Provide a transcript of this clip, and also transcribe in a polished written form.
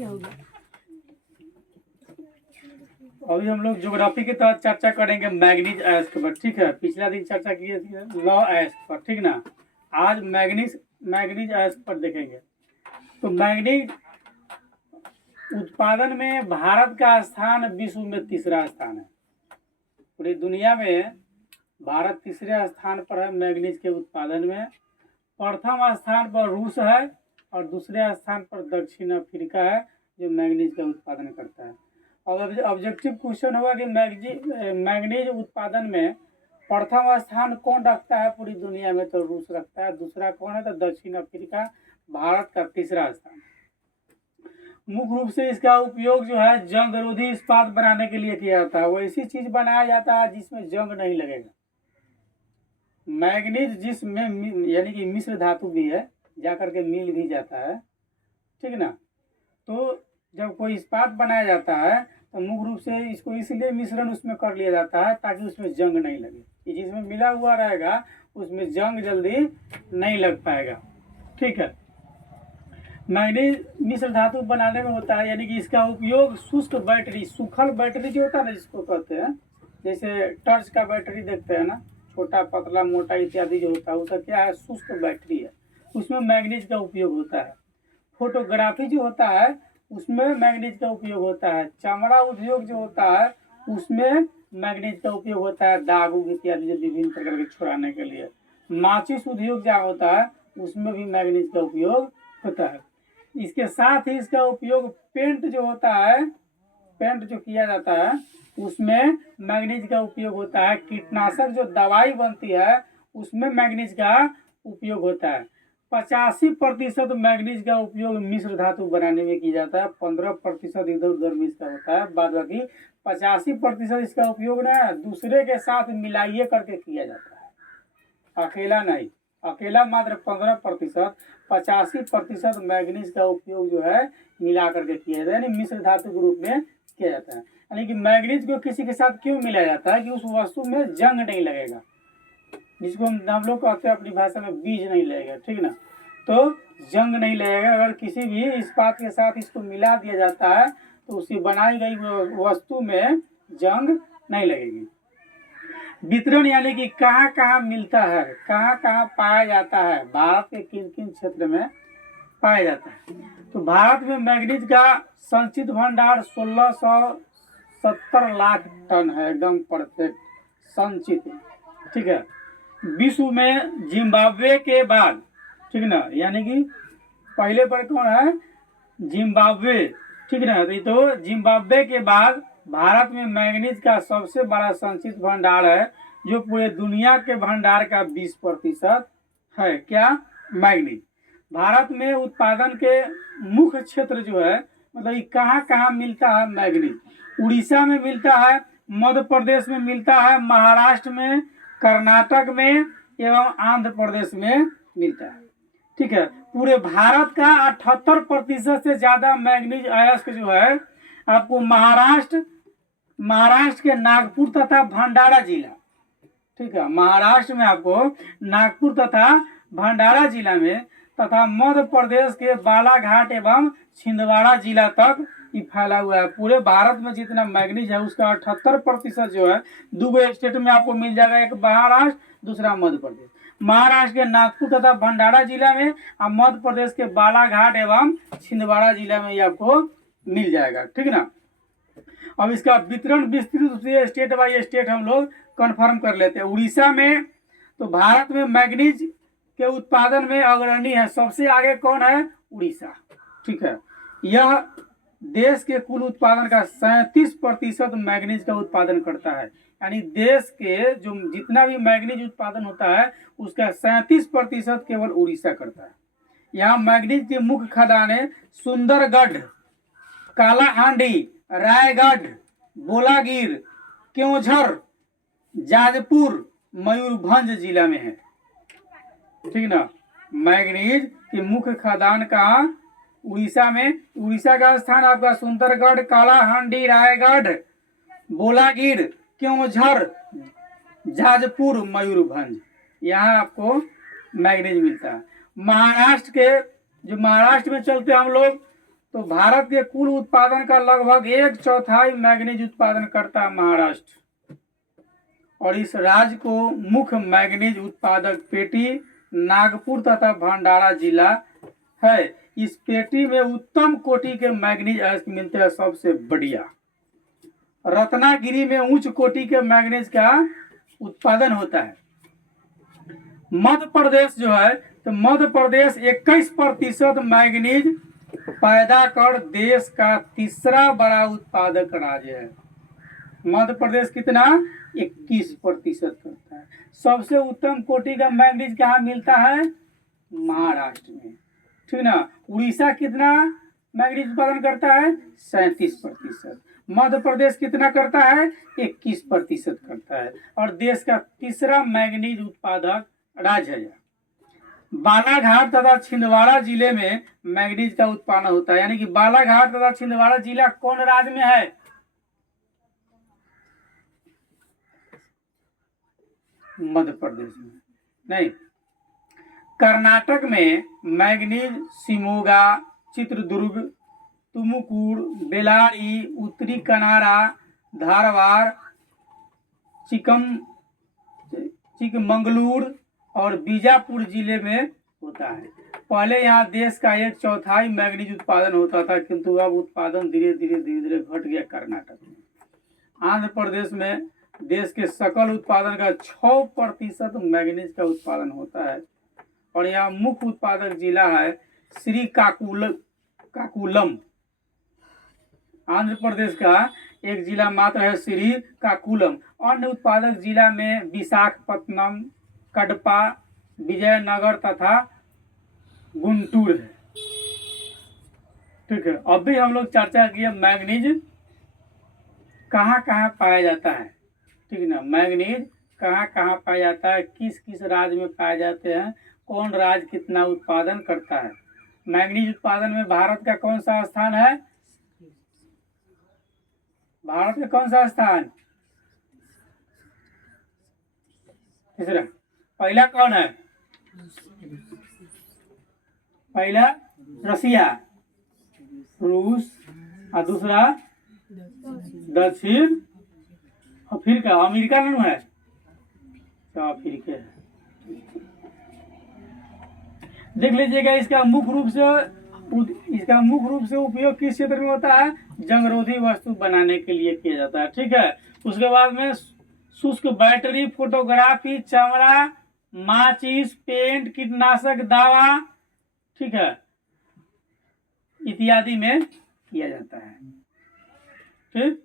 अभी हम लोग ज्योग्राफी के तहत चर्चा करेंगे मैग्नीज अयस्क पर। ठीक है, पिछला दिन चर्चा किए थे लौ अयस्क पर। ठीक ना, आज मैग्नीज अयस्क पर देखेंगे। तो मैग्नीज उत्पादन में भारत का स्थान विश्व में तीसरा स्थान है। पूरी दुनिया में भारत तीसरे स्थान पर है मैग्नीज के उत्पादन में। प्रथम स्थान पर रूस है और दूसरे स्थान पर दक्षिण अफ्रीका है जो मैग्नीज का उत्पादन करता है। और ऑब्जेक्टिव क्वेश्चन होगा कि मैग्नीज उत्पादन में प्रथम स्थान कौन रखता है पूरी दुनिया में, तो रूस रखता है। दूसरा कौन है, तो दक्षिण अफ्रीका। भारत का तीसरा स्थान। मुख्य रूप से इसका उपयोग जो है जंग रोधी इस्पात बनाने के लिए किया जाता है। वो ऐसी चीज बनाया जाता है जिसमें जंग नहीं लगेगा। मैग्नीज जिसमें यानी कि मिश्र धातु भी है, जाकर के मिल भी जाता है। ठीक ना, तो जब कोई इस्पात बनाया जाता है तो मुख्य रूप से इसको इसलिए मिश्रण उसमें कर लिया जाता है ताकि उसमें जंग नहीं लगे। कि जिसमें मिला हुआ रहेगा उसमें जंग जल्दी नहीं लग पाएगा। ठीक है, मैग्नीज मिश्र धातु बनाने में होता है, यानी कि इसका उपयोग शुष्क बैटरी, सूखल बैटरी जो होता है ना, जिसको कहते हैं, जैसे टर्च का बैटरी देखते हैं ना, छोटा पतला मोटा इत्यादि जो होता है उसका क्या है, शुष्क बैटरी है, उसमें मैग्नीज का उपयोग होता है। फोटोग्राफी जो होता है उसमें मैग्नीज का उपयोग होता है। चमड़ा उद्योग जो होता है उसमें मैग्नीज का उपयोग होता है, दाग इत्यादि जो विभिन्न प्रकार के छुड़ाने के लिए। माचिस उद्योग जो होता है उसमें भी मैग्नीज का उपयोग होता है। इसके साथ ही इसका उपयोग पेंट जो होता है, पेंट जो किया जाता है उसमें मैग्नीज का उपयोग होता है। कीटनाशक जो दवाई बनती है उसमें मैग्नीज का उपयोग होता है। 85% मैग्नीज का उपयोग मिश्र धातु बनाने में किया जाता है। 15% इधर उधर में इसका होता है। बाद बाकी 85% इसका उपयोग ना दूसरे के साथ मिलाइए करके किया जाता है, अकेला नहीं। अकेला मात्र 15%, 85% मैग्नीज का उपयोग जो है मिला करके किया जाता है, यानी मिश्र धातु के रूप में किया जाता है। यानी कि मैग्नीज को किसी के साथ क्यों मिलाया जाता है कि उस वस्तु में जंग नहीं लगेगा, जिसको हम लोग कहते हैं अपनी भाषा में बीज नहीं लगेगा। ठीक ना, तो जंग नहीं लगेगा। अगर किसी भी इस्पात के साथ इसको मिला दिया जाता है तो उसकी बनाई गई वस्तु में जंग नहीं लगेगी। वितरण यानी कि कहाँ कहाँ मिलता है, कहाँ कहाँ पाया जाता है, भारत के किन किन क्षेत्र में पाया जाता है। तो भारत में मैग्नीज का संचित भंडार 1670 लाख टन है, एकदम परफेक्ट संचित। ठीक है, विश्व में जिम्बाब्वे के बाद, ठीक ना, यानी कि पहले पर कौन है, जिम्बाब्वे। ठीक ना, तो जिम्बाब्वे के बाद भारत में मैग्नीज का सबसे बड़ा संचित भंडार है, जो पूरे दुनिया के भंडार का 20% है। क्या, मैग्नीज। भारत में उत्पादन के मुख्य क्षेत्र जो है, मतलब ये कहाँ कहाँ मिलता है मैग्नीज। उड़ीसा में मिलता है, मध्य प्रदेश में मिलता है, महाराष्ट्र में, कर्नाटक में एवं आंध्र प्रदेश में मिलता है। ठीक है, पूरे भारत का 78% से ज्यादा मैग्नीज अयस्क जो है आपको महाराष्ट्र के नागपुर तथा भंडारा जिला, ठीक है, महाराष्ट्र में आपको नागपुर तथा भंडारा जिला में, तथा मध्य प्रदेश के बालाघाट एवं छिंदवाड़ा जिला तक ये फैला हुआ है। पूरे भारत में जितना मैग्नीज है उसका 78% जो है दो स्टेट में आपको मिल जाएगा, एक महाराष्ट्र, दूसरा मध्य प्रदेश। महाराष्ट्र के नागपुर तथा भंडारा जिला में और मध्य प्रदेश के बालाघाट एवं छिंदवाड़ा जिला में ये आपको मिल जाएगा। ठीक ना, अब इसका वितरण विस्तृत रूप से स्टेट बाई स्टेट हम लोग कन्फर्म कर लेते हैं। उड़ीसा में तो भारत में मैग्नीज के उत्पादन में अग्रणी है, सबसे आगे कौन है, उड़ीसा। ठीक है, यह देश के कुल उत्पादन का 37% मैग्नीज का उत्पादन करता है। यानी देश के जो जितना भी मैग्नीज उत्पादन होता है उसका 37% केवल उड़ीसा करता है। यहाँ मैग्नीज की मुख्य खदानें सुंदरगढ़, कालाहांडी, रायगढ़, बोलागिर, क्योंझर, जाजपुर, मयूरभंज जिला में है। ठीक ना, मैग्नीज की मुख्य खदान कहाँ, उड़ीसा में। उड़ीसा का स्थान आपका सुंदरगढ़, कालाहांडी, रायगढ़, बोलागिर, क्योंझर, जाजपुर, मयूरभंज, यहाँ आपको मैग्नीज मिलता है। महाराष्ट्र में चलते हम लोग तो भारत के कुल उत्पादन का लगभग 1/4 मैग्नीज उत्पादन करता है महाराष्ट्र। और इस राज्य को मुख्य मैग्नीज उत्पादक पेटी नागपुर तथा भंडारा जिला है। इस पेटी में उत्तम कोटि के मैग्नीज अयस्क मिलते हैं, सबसे बढ़िया। रत्नागिरी में उच्च कोटि के मैग्नीज का उत्पादन होता है। मध्य प्रदेश जो है, तो मध्य प्रदेश 21% मैग्नीज पैदा कर देश का तीसरा बड़ा उत्पादक राज्य है। मध्य प्रदेश कितना? 21% करता है। सबसे उत्तम कोटि का मैग्नीज कहाँ मिलता है? महाराष्ट्र में, ठीक ना। उड़ीसा कितना मैग्नीज उत्पादन करता है? 37%। मध्य प्रदेश कितना करता है? 21% करता है, और देश का तीसरा मैग्नीज उत्पादक राज्य है। बालाघाट तथा छिंदवाड़ा जिले में मैग्नीज का उत्पादन होता है। यानी कि बालाघाट तथा छिंदवाड़ा जिला कौन राज्य में है? मध्य प्रदेश में नहीं। कर्नाटक में मैग्नीज शिमोगा, चित्रदुर्ग, तुमुकुर, बेलारी, उत्तरी कनारा, धारवाड़, चिकमंगलूर और बीजापुर जिले में होता है। पहले यहाँ देश का 1/4 मैग्नीज उत्पादन होता था, किंतु अब उत्पादन धीरे धीरे घट गया कर्नाटक में। आंध्र प्रदेश में देश के सकल उत्पादन का 6% मैग्नीज का उत्पादन होता है, और यहाँ मुख्य उत्पादक जिला है श्रीकाकुलम। आंध्र प्रदेश का एक जिला मात्र है श्रीकाकुलम। अन्य उत्पादक जिला में विशाखापत्तनम, कडपा, विजयनगर तथा गुंटूर है। ठीक है, अभी हम लोग चर्चा किए मैग्नीज कहाँ कहाँ पाया जाता है। ठीक है ना, मैग्नीज कहाँ कहाँ पाया जाता है, किस किस राज्य में पाए जाते हैं, कौन राज्य कितना उत्पादन करता है। मैग्नीज उत्पादन में भारत का कौन सा स्थान है? भारत का कौन सा स्थान? तीसरा। पहला कौन है? पहला रसिया, रूस, और दूसरा दक्षिण अफ्रीका। अमेरिका नहीं है, तो अफ्रीका है। देख लीजिएगा, इसका मुख्य रूप से उपयोग किस क्षेत्र में होता है? जंगरोधी वस्तु बनाने के लिए किया जाता है। ठीक है, उसके बाद में शुष्क बैटरी, फोटोग्राफी, चमड़ा, माचिस, पेंट, कीटनाशक दवा, ठीक है, इत्यादि में किया जाता है। ठीक।